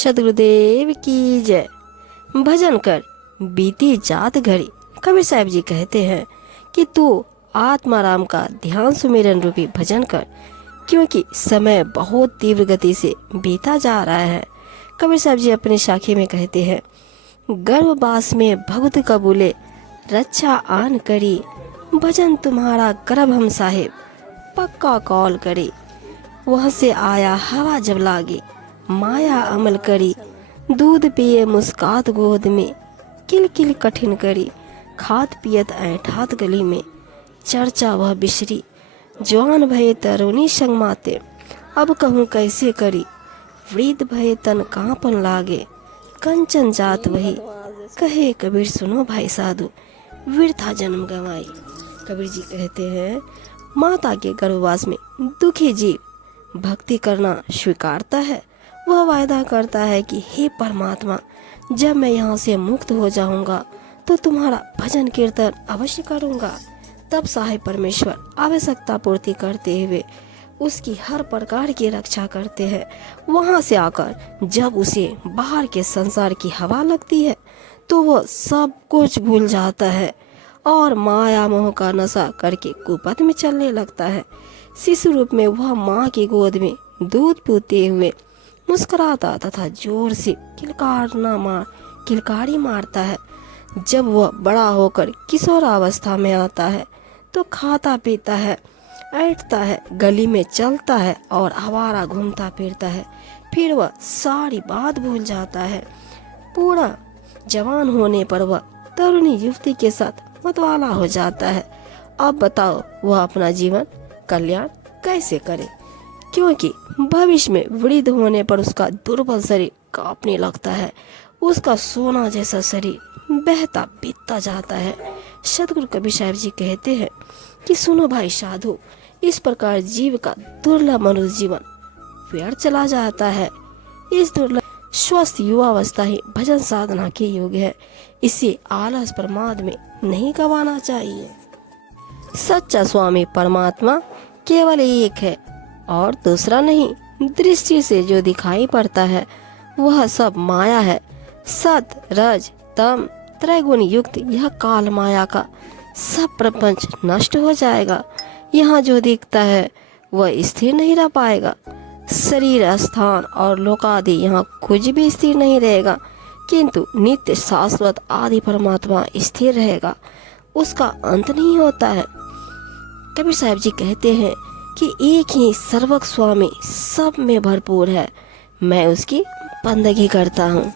सदगुरुदेव की जय। भजन कर बीती जात घड़ी। कबीर साहब जी कहते हैं कि तू आत्माराम का ध्यान सुमिरन रूपी भजन कर, क्योंकि समय बहुत तीव्र गति से बीता जा रहा है। कबीर साहब जी अपने शाखी में कहते हैं, गर्भवास में भगत कबूले रक्षा आन करी, भजन तुम्हारा करब हम साहेब पक्का कॉल करी। वहाँ से आया हवा जब लागी, माया अमल करी, दूध पिए मुस्कात गोद में, किल किल कठिन करी, खात पियत ऐठात गली में, चर्चा वह बिशरी, जवान भये तरुणी संग माते, अब कहूँ कैसे करी, वृद्ध भये तन कांपन लागे, कंचन जात वही, कहे कबीर सुनो भाई साधु, वृथा जन्म गंवाई। कबीर जी कहते हैं, माता के गर्भवास में दुखी जीव भक्ति करना स्वीकारता है। वह वायदा करता है कि हे परमात्मा, जब मैं यहाँ से मुक्त हो जाऊंगा तो तुम्हारा भजन कीर्तन अवश्य करूंगा। तब साहिब परमेश्वर आवश्यकता पूर्ति करते हुए उसकी हर प्रकार की रक्षा करते हैं। वहाँ से आकर जब उसे बाहर के संसार की हवा लगती है तो वह सब कुछ भूल जाता है और माया मोह का नशा करके कुपथ में चलने लगता है। शिशु रूप में वह माँ की गोद में दूध पीते हुए मुस्कुराता तथा जोर से किलकारी मारता है। जब वह बड़ा होकर किशोरावस्था में आता है तो खाता पीता है, ऐंठता है, गली में चलता है और आवारा घूमता फिरता है। फिर वह सारी बात भूल जाता है। पूरा जवान होने पर वह तरुणी युवती के साथ मतवाला हो जाता है। अब बताओ वह अपना जीवन कल्याण कैसे करे, क्योंकि भविष्य में वृद्ध होने पर उसका दुर्बल शरीर कांपने लगता है। उसका सोना जैसा शरीर बहता बीतता जाता है। सदगुरु कबीर साहब जी कहते हैं कि सुनो भाई साधु, इस प्रकार जीव का दुर्लभ मनुष्य जीवन व्यर्थ चला जाता है। इस दुर्लभ स्वस्थ युवावस्था ही भजन साधना के योग्य है। इसे आलस प्रमाद में नहीं गंवाना चाहिए। सच्चा स्वामी परमात्मा केवल एक है और दूसरा नहीं। दृष्टि से जो दिखाई पड़ता है वह सब माया है। सत रज तम त्रैगुण युक्त यह काल माया का सब प्रपंच नष्ट हो जाएगा। यहाँ जो दिखता है वह स्थिर नहीं रह पाएगा। शरीर, स्थान और लोकादि यहाँ कुछ भी स्थिर नहीं रहेगा, किंतु नित्य शाश्वत आदि परमात्मा स्थिर रहेगा। उसका अंत नहीं होता है। कबीर साहब जी कहते हैं कि एक ही सर्वक स्वामी सब में भरपूर है, मैं उसकी बंदगी करता हूँ।